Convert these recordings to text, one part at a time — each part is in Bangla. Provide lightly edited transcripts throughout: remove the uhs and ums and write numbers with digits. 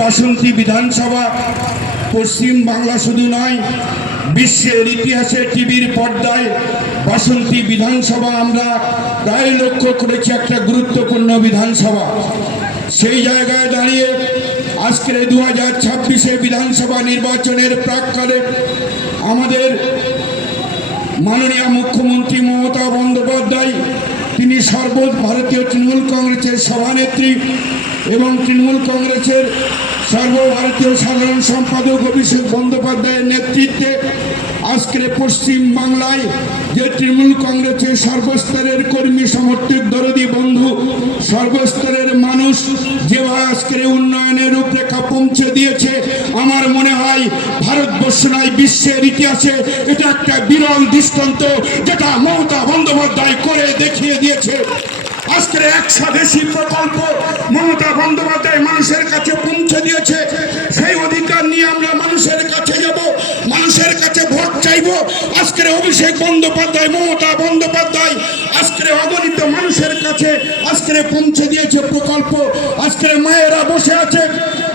বাসন্তী বিধানসভা পশ্চিম বাংলা শুধু নয়, বিশ্বের ইতিহাসে টিভির পর্দায় বাসন্তী বিধানসভা আমরা প্রায় লক্ষ্য করেছি একটা গুরুত্বপূর্ণ বিধানসভা। সেই জায়গায় দাঁড়িয়ে আজকের 2026 বিধানসভা নির্বাচনের প্রাক্কালে আমাদের মাননীয় মুখ্যমন্ত্রী মমতা বন্দ্যোপাধ্যায়, তিনি সর্বভারতীয় তৃণমূল কংগ্রেসের সভানেত্রী এবং তৃণমূল কংগ্রেসের সর্বভারতীয় সাধারণ সম্পাদক অভিষেক বন্দ্যোপাধ্যায়ের নেতৃত্বে আজকের পশ্চিম বাংলায় যে তৃণমূল কংগ্রেসের সর্বস্তরের কর্মী সমর্থক দরদি বন্ধু, সর্বস্তরের মানুষ যেভাবে আজকের উন্নয়নের রূপরেখা পৌঁছে দিয়েছে, আমার মনে হয় ভারতবর্ষ নয় বিশ্বের ইতিহাসে এটা একটা বিরল দৃষ্টান্ত যেটা মমতা বন্দ্যোপাধ্যায় করে দেখিয়ে দিয়েছে। আজকের 100 বেশি প্রকল্প মমতা বন্দ্যোপাধ্যায় মানুষের কাছে পৌঁছে দিয়েছে। সেই অধিকার নিয়ে আমরা মানুষের কাছে যাব, মানুষের কাছে ভোট চাইব। আজকের অভিষেক বন্দ্যোপাধ্যায়, মমতা বন্দ্যোপাধ্যায় আজকের অগণিত মানুষের কাছে আজকের পৌঁছে দিয়েছে প্রকল্প। আজকের মায়েরা বসে আছে,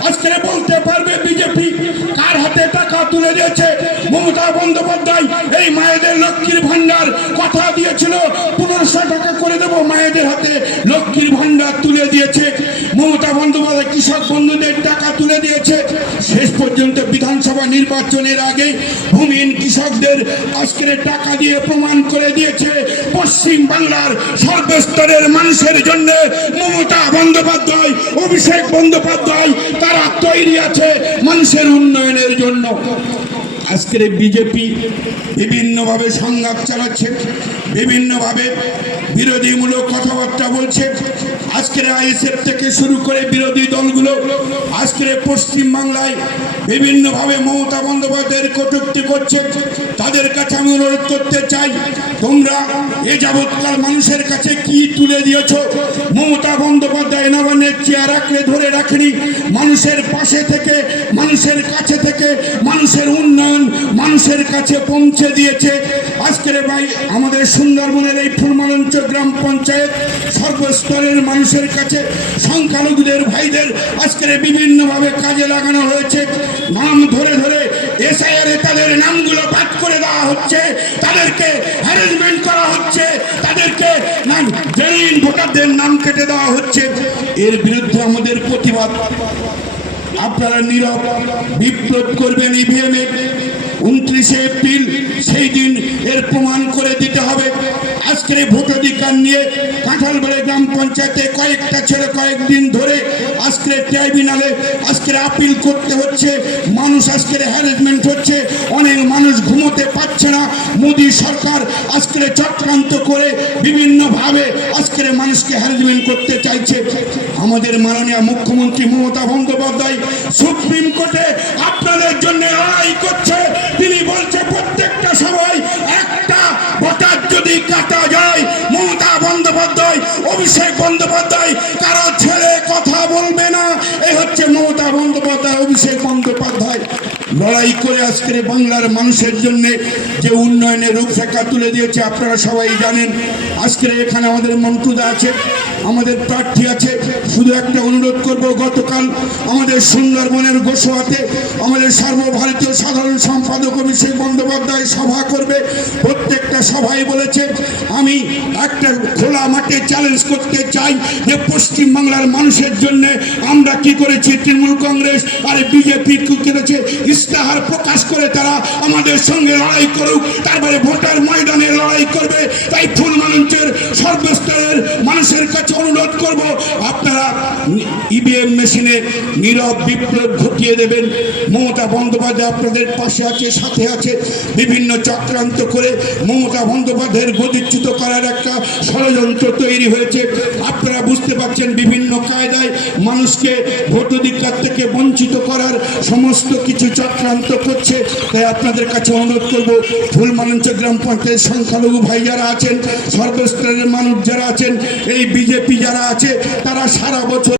আজকের বলতে পারবে বিজেপি কার হাতে টাকা তুলে দিয়েছে। মমতা বন্দ্যোপাধ্যায় এই মায়েদের লক্ষ্মীর ভান্ডার কথা দিয়েছিল, 1500 টাকা করে দেবো, মায়েদের হাতে লক্ষ্মীর ভান্ডার তুলে দিয়েছে। মমতা বন্দ্যোপাধ্যায় কৃষক বন্ধুদের টাকা তুলে দিয়েছে। শেষ পর্যন্ত বিধানসভা নির্বাচনের আগে ভূমিহীন কৃষকদের আজকের টাকা দিয়ে প্রমাণ করে দিয়েছে পশ্চিম বাংলার সর্বস্তরের মানুষের জন্য মমতা বন্দ্যোপাধ্যায়, অভিষেক বন্দ্যোপাধ্যায় তারা তৈরি আছে মানুষের উন্নয়নের জন্য। আজকের বিজেপি বিভিন্নভাবে সংঘাত চালাচ্ছে, বিভিন্নভাবে বিরোধীমূলক কথাবার্তা বলছে। আজকের আইএসএফ থেকে শুরু করে বিরোধী দলগুলো আজকের পশ্চিম বাংলায় বিভিন্নভাবে মমতা বন্দ্যোপাধ্যায়ের কটূক্তি করছে। তাদের কাছে আমি অনুরোধ করতে চাই, তোমরা এ যাবৎকাল মানুষের কাছে কি তুলে দিয়েছ? মমতা বন্দ্যোপাধ্যায় নবান্নের চেয়ার আঁকড়ে ধরে রাখেনি, মানুষের পাশে থেকে, মানুষের কাছে থেকে মানুষের উন্নয়ন মানুষের কাছে পৌঁছে দিয়েছে। আজকের ভাই আমাদের সুন্দরবনের এই ফুলমালঞ্চ গ্রাম পঞ্চায়েত সর্বস্তরের মানুষের কাছে সংখ্যালঘুদের ভাইদের আজকের বিভিন্নভাবে কাজে লাগানো হয়েছে। নাম ধরে ধরে এসআইআর তাদের নামগুলো বাদ করে দেওয়া হচ্ছে, তাদেরকে হ্যারাসমেন্ট করা হচ্ছে, তাদেরকে জেনুইন ভোটারদের নাম কেটে দেওয়া হচ্ছে। এর বিরুদ্ধে আমাদের প্রতিবাদ। আপনারা নীরব বিপ্লব করবেন ইভিএমে 29 এপ্রিল, সেই দিন এর প্রমাণ করে দিতে হবে। আজকের ভোটাধিকার নিয়ে কাঁঠালবাড়ি গ্রাম পঞ্চায়েতে কয়েকটা ছেড়ে কয়েকদিন ধরে আজকের ট্রাইব্যুনালে আজকের আপিল করতে হচ্ছে। মানুষ আজকের হ্যারাসমেন্ট হচ্ছে, অনেক মানুষ ঘুমোতে পারছে না। মোদী সরকার আজকের চক্রান্ত করে বিভিন্নভাবে আজকের মানুষকে হ্যারাসমেন্ট করতে চাইছে। আমাদের মাননীয় মুখ্যমন্ত্রী মমতা বন্দ্যোপাধ্যায় সুপ্রিম কোর্টে আপনাদের জন্য লড়াই করছে। তিনি বলছে প্রত্যেকটা সভায় একটা ভোটার যদি কাটা যায়, মমতা বন্দ্যোপাধ্যায়, অভিষেক বন্দ্যোপাধ্যায় কারো ছেড়ে কথা বলবে না। এই হচ্ছে মমতা বন্দ্যোপাধ্যায়, অভিষেক বন্দ্যোপাধ্যায় লড়াই করে আজকের বাংলার মানুষের জন্য যে উন্নয়নের রূপরেখা তুলে দিয়েছে। আপনারা সবাই জানেন আজকের এখানে আমাদের মন্টুদা আছে, আমাদের প্রার্থী আছে। শুধু একটা অনুরোধ করব, গতকাল আমাদের সুন্দরবনের গোসোয়াতে আমাদের সর্বভারতীয় সাধারণ সম্পাদক অভিষেক বন্দ্যোপাধ্যায় সভা করবে। প্রত্যেকটা সভায় বলেছে, আমি একটা খোলা মাঠে চ্যালেঞ্জ করতে চাই যে পশ্চিম বাংলার মানুষের জন্য আমরা কি করেছি। তৃণমূল কংগ্রেস আর বিজেপি কি করেছে, ইস্তাহার প্রকাশ করে তারা আমাদের সঙ্গে লড়াই করুক, তারপরে ভোটার ময়দানে লড়াই করবে। তাই ফুলমালঞ্চের সর্বস্তরের মানুষের কাছে অনুরোধ করব, আপনারা ইভিএম মেশিনে নীরব বিপ্লব ঘটিয়ে দেবেন। মমতা বন্দ্যোপাধ্যায় আপনাদের পাশে আছে, সাথে আছে। বিভিন্ন চক্রান্ত করে মমতা বন্দ্যোপাধ্যায়ের গদিচ্যুত করার একটা ষড়যন্ত্র তৈরি হয়েছে। আপনারা বুঝতে পারছেন বিভিন্ন কায়দায় মানুষকে ভোটাধিকার থেকে বঞ্চিত করার সমস্ত কিছু চক্রান্ত করছে। তাই আপনাদের কাছে অনুরোধ করব, ফুলমালঞ্চ গ্রাম পঞ্চায়েত সংখ্যালঘু ভাই যারা আছেন, সর্বস্তরের মানুষ যারা আছেন, এই বিজেপি যারা আছে, তারা সারা বছর